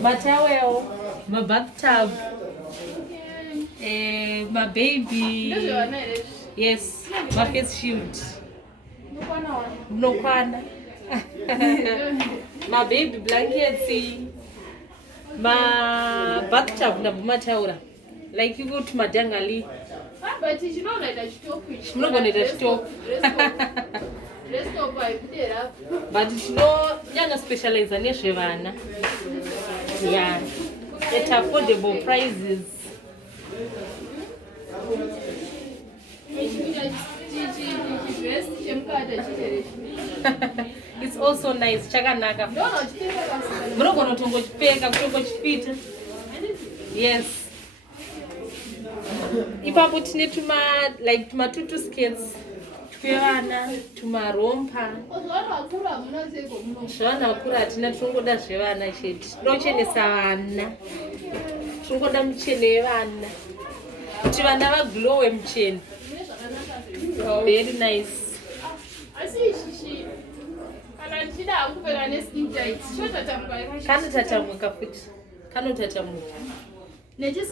my towel, my bathtub, my baby. Yes, my face shield. No one. My baby blankets, my bathtub, my towel. Like you go to Madangali. But you know that I stop. I'm not going to stop. Rest of my dinner. But you know, you're specialize in Shivana. Yeah, at affordable prices. It's also nice. Chaganaka. Yes. Ipapo tine tuma tutu skirts twevana tumarompa zvevana vakura hatina tinongoda zvevana chete tinochenesa vana tinongoda muchene yevana kuti vana vaglowe muchene. Very nice. Kanotatamuka futi kanotatamuka neka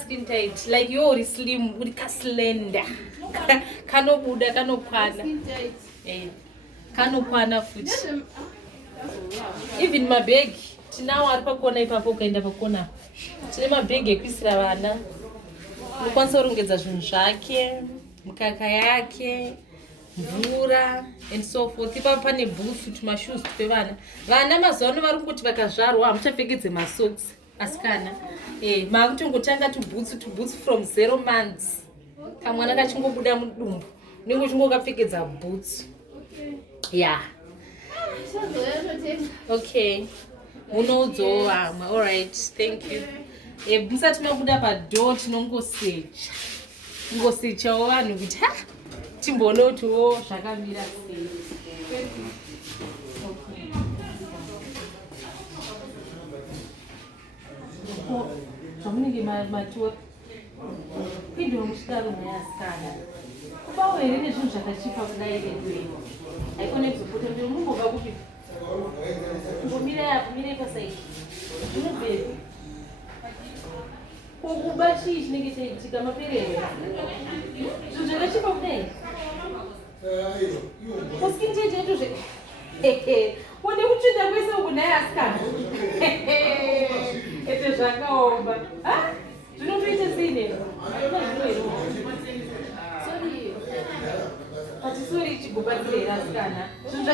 skin tight like you're slim uri kaslender kanobuda kanokwana kanokwana futi. Even mabag tinawo ari pakona ipapo ukaenda pakona tine mabag ekuisira vana unokwanisa kurongedza zvinhu zvake mukaka yake mvura and so forth. Ipapo pane boots tumashoes twevana. Vana mazuva ano vari kungoti vakazvarwa hamuchapfekedze masocks asikana makutongotanga tuboots from 0 months. Kamwana kachingobuda mudumbu unenge uchingokapfekedza boots. Yeah. Okay. Munoudzowo vamwe. All right. Thank you. Musati mabuda padoo tinongosechawo vanhu kuti timbonotiwo zvakamira sei. Zvamunenge matiwa pindwa muchidaro nayasikana kubawo here nezvinhu zvakachipa kudai redwei haikone kuzopota kuti mumbobva kupi ngomira pasaidi zvinobveri kukuba chii chinenge chaitika maperero zvinhu zvakachipa kudai kuskin chechetu one kutsvida kwese uku nayasikana ete zvakaomba zvinotoite seine patisori chigobatsira asikana